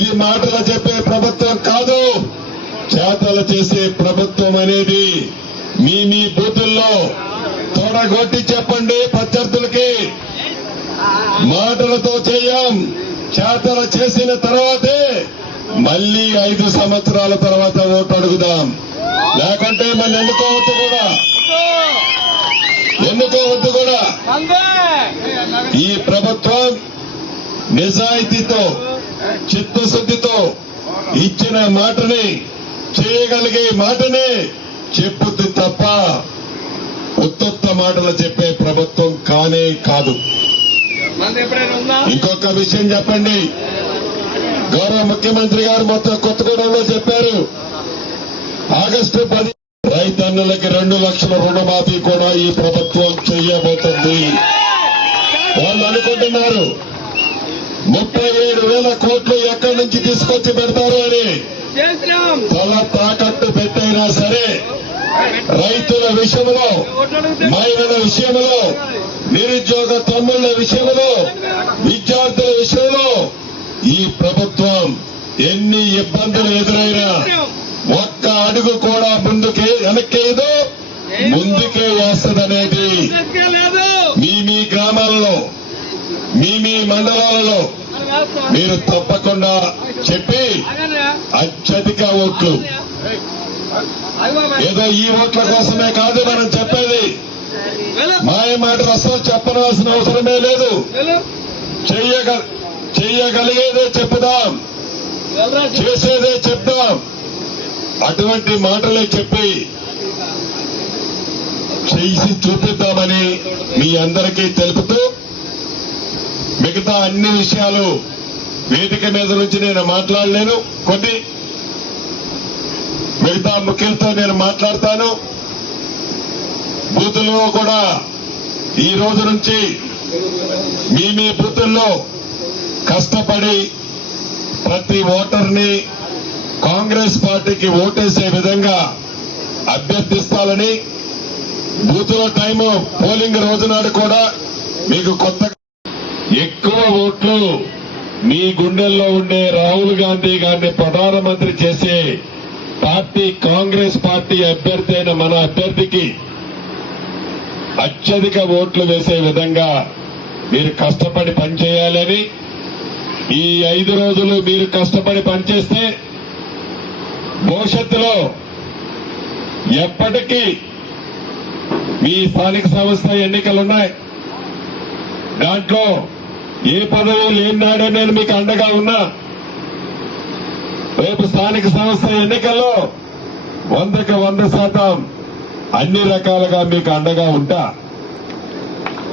ఇది మాటలు చెప్పే ప్రభుత్వం కాదు, చేతలు చేసే ప్రభుత్వం అనేది మీ బూతుల్లో తొడగొట్టి చెప్పండి ప్రత్యర్థులకి. మాటలతో చేయం, చేతలు చేసిన తర్వాతే మళ్లీ 5 సంవత్సరాల తర్వాత ఓటు అడుగుదాం. లేకుంటే మన ఎన్నుకోవద్దు కూడా. ఈ ప్రభుత్వం నిజాయితీతో చిత్తశుద్ధితో ఇచ్చిన మాటని చేయగలిగే మాటనే చెప్పుద్ది తప్ప ఉత్తొత్త మాటలు చెప్పే ప్రభుత్వం కానే కాదు. ఇంకొక విషయం చెప్పండి, గౌరవ ముఖ్యమంత్రి గారు మొత్తం కొత్తగూడెంలో చెప్పారు, ఆగస్టు 10 రైతన్నులకి 2 లక్షల రుణమాఫీ కూడా ఈ ప్రభుత్వం చేయబోతుంది. వాళ్ళు అనుకుంటున్నారు 37,000 కోట్లు ఎక్కడి నుంచి తీసుకొచ్చి పెడతారు అని. తల తాకట్టు పెట్టైనా సరే రైతుల విషయంలో, మహిళల విషయంలో, నిరుద్యోగ తమ్ముళ్ల విషయంలో, విద్యార్థుల విషయంలో ఈ ప్రభుత్వం ఎన్ని ఇబ్బందులు ఎదురైనా ఒక్క అడుగు కూడా వెనక్కేదో ముందుకే వేస్తదనేది మీ గ్రామాలలో, మీ మండలాలలో మీరు తప్పకుండా చెప్పి అత్యధిక ఓట్లు, ఏదో ఈ ఓట్ల కోసమే కాదు మనం చెప్పేది, మాయ మాటలు అసలు చెప్పవలసిన అవసరమే లేదు. చెయ్యగలిగేదే చెప్పుదాం, చేసేదే చెప్దాం. అటువంటి మాటలే చెప్పి చేసి చూపిద్దామని మీ అందరికీ తెలుపుతూ, మిగతా అన్ని విషయాలు వేదిక మీద నుంచి నేను మాట్లాడలేను. కొన్ని మిగతా ముఖ్యులతో నేను మాట్లాడతాను. బూతుల్లో కూడా ఈ రోజు నుంచి మీ బూతుల్లో కష్టపడి ప్రతి ఓటర్ని కాంగ్రెస్ పార్టీకి ఓటేసే విధంగా అభ్యర్థిస్తాలని, బూతుల టైము పోలింగ్ రోజు నాడు కూడా మీకు ఎక్కువ ఓట్లు మీ గుండెల్లో ఉండే రాహుల్ గాంధీ గారిని ప్రధానమంత్రి చేసే పార్టీ కాంగ్రెస్ పార్టీ అభ్యర్థి అయిన మన అభ్యర్థికి అత్యధిక ఓట్లు వేసే విధంగా మీరు కష్టపడి పనిచేయాలని, ఈ 5 రోజులు మీరు కష్టపడి పనిచేస్తే భవిష్యత్తులో ఎప్పటికీ మీ స్థానిక సంస్థ ఎన్నికలున్నాయి, దాంట్లో ఏ పదవి లేనాడో నేను మీకు అండగా ఉన్నా. రేపు స్థానిక సంస్థ ఎన్నికల్లో 100కి 100% అన్ని రకాలుగా మీకు అండగా ఉంటా.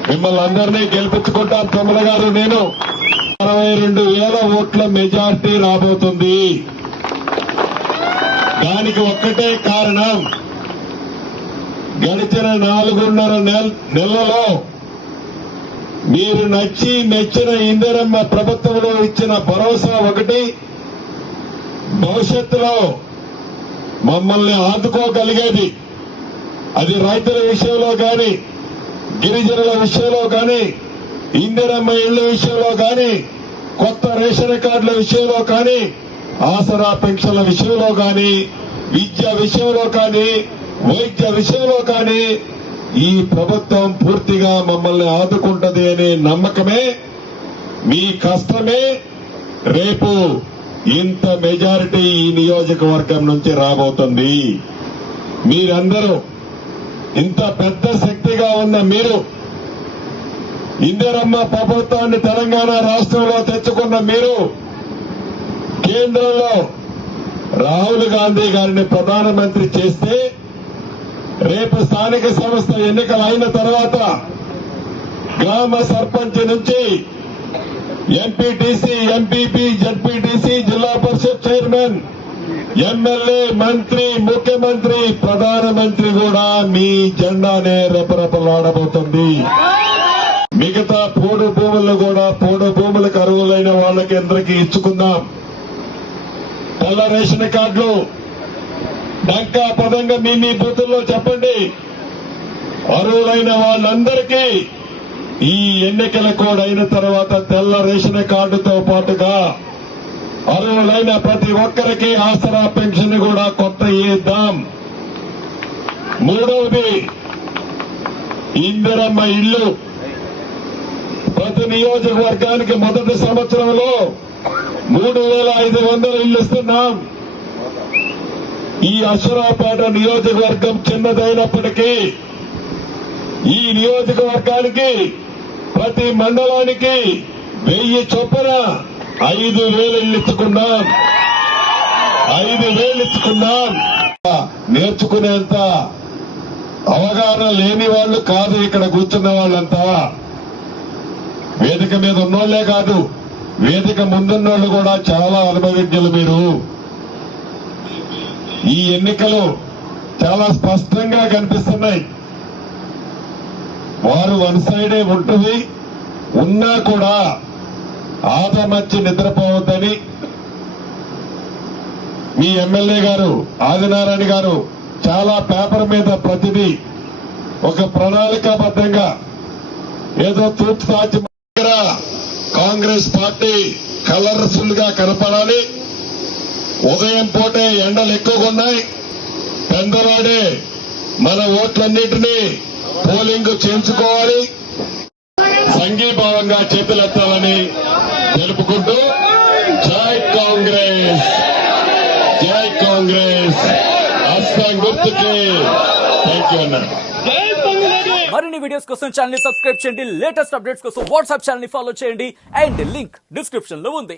మిమ్మల్ని అందరినీ గెలిపించుకుంటాం. తమ్ముల గారు, నేను 62,000 ఓట్ల మెజార్టీ రాబోతుంది. దానికి ఒక్కటే కారణం, గడిచిన 4.5 నెలలలో మీరు నచ్చి మెచ్చిన ఇందిరమ్మ ప్రభుత్వంలో ఇచ్చిన భరోసా ఒకటి, భవిష్యత్తులో మమ్మల్ని ఆదుకోగలిగేది అది రైతుల విషయంలో కానీ, గిరిజనుల విషయంలో కానీ, ఇందిరమ్మ ఇళ్ల విషయంలో కానీ, కొత్త రేషన్ కార్డుల విషయంలో కానీ, ఆసరా పెన్షన్ల విషయంలో కానీ, విద్య విషయంలో కానీ, వైద్య విషయంలో కానీ ఈ ప్రభుత్వం పూర్తిగా మమ్మల్ని ఆదుకుంటది అనే నమ్మకమే, మీ కష్టమే రేపు ఇంత మెజారిటీ ఈ నియోజకవర్గం నుంచి రాబోతుంది. మీరందరూ ఇంత పెద్ద శక్తిగా ఉన్న మీరు, ఇందిరమ్మ ప్రభుత్వాన్ని తెలంగాణ రాష్ట్రంలో తెచ్చుకున్న మీరు, కేంద్రంలో రాహుల్ గాంధీ గారిని ప్రధానమంత్రి చేస్తే రేపు స్థానిక సంస్థ ఎన్నికలు అయిన తర్వాత గ్రామ సర్పంచ్ నుంచి ఎంపీటీసీ, ఎంపీపీ, జడ్పీటీసీ, జిల్లా పరిషత్ చైర్మన్, ఎమ్మెల్యే, మంత్రి, ముఖ్యమంత్రి, ప్రధానమంత్రి కూడా మీ జెండానే రెపరెపలాడబోతుంది. మిగతా పోడు భూములను కూడా పోడు భూములకు అర్హులైన వాళ్ళకి అందరికీ ఇచ్చుకుందాం. తెల్ల రేషన్ కార్డులు డంకా పదంగా మీ బూతుల్లో చెప్పండి. అర్హులైన వాళ్ళందరికీ ఈ ఎన్నికల కోడ్ అయిన తర్వాత తెల్ల రేషన్ కార్డుతో పాటుగా అర్హులైన ప్రతి ఒక్కరికి ఆసరా పెన్షన్ కూడా కొత్త ఇద్దాం. మూడవది ఇందిరమ్మ ఇల్లు. ప్రతి నియోజకవర్గానికి మొదటి సంవత్సరంలో 3,500 ఇళ్లు ఇస్తున్నాం. ఈ అశ్వరావుపేట నియోజకవర్గం చిన్నదైనప్పటికీ ఈ నియోజకవర్గానికి ప్రతి మండలానికి 1000 చొప్పున 5,000 ఇళ్లు ఇచ్చుకున్నాం. 5,000 ఇచ్చుకున్నాం. నేర్చుకునేంత అవగాహన లేని వాళ్ళు కాదు ఇక్కడ కూర్చున్న వాళ్ళంతా. వేదిక మీద ఉన్నోళ్లే కాదు, వేదిక ముందున్నోళ్లు కూడా చాలా అనుభవజ్ఞులు. మీరు ఈ ఎన్నికలు చాలా స్పష్టంగా కనిపిస్తున్నాయి. వారు వన్ సైడే ఉంటుంది, ఉన్నా కూడా ఆదమర్చి నిద్రపోవద్దని మీ ఎమ్మెల్యే గారు ఆదినారాయణ గారు చాలా పేపర్ మీద ప్రతిదీ ఒక ప్రణాళికాబద్ధంగా ఏదో తూర్పుతాచి కాంగ్రెస్ పార్టీ కలర్ఫుల్ గా కనపడాలి. ఉదయం పూటే ఎండలు ఎక్కువగా ఉన్నాయి. పెందలాడే మన ఓట్లన్నింటినీ పోలింగ్ చేయించుకోవాలి. సంఘీభావంగా చేతులెత్తాలని తెలుపుకుంటూ జై కాంగ్రెస్, జై కాంగ్రెస్, హస్తం గుర్తుకి. థ్యాంక్ యూ అన్నారు. మరిన్ని వీడియోస్ కోసం ఛానల్ ని సబ్స్క్రైబ్ చేయండి. లేటెస్ట్ అప్డేట్స్ కోసం వాట్సాప్ ఛానల్ ని ఫాలో చేయండి. అండ్ లింక్ డిస్క్రిప్షన్ లో ఉంది.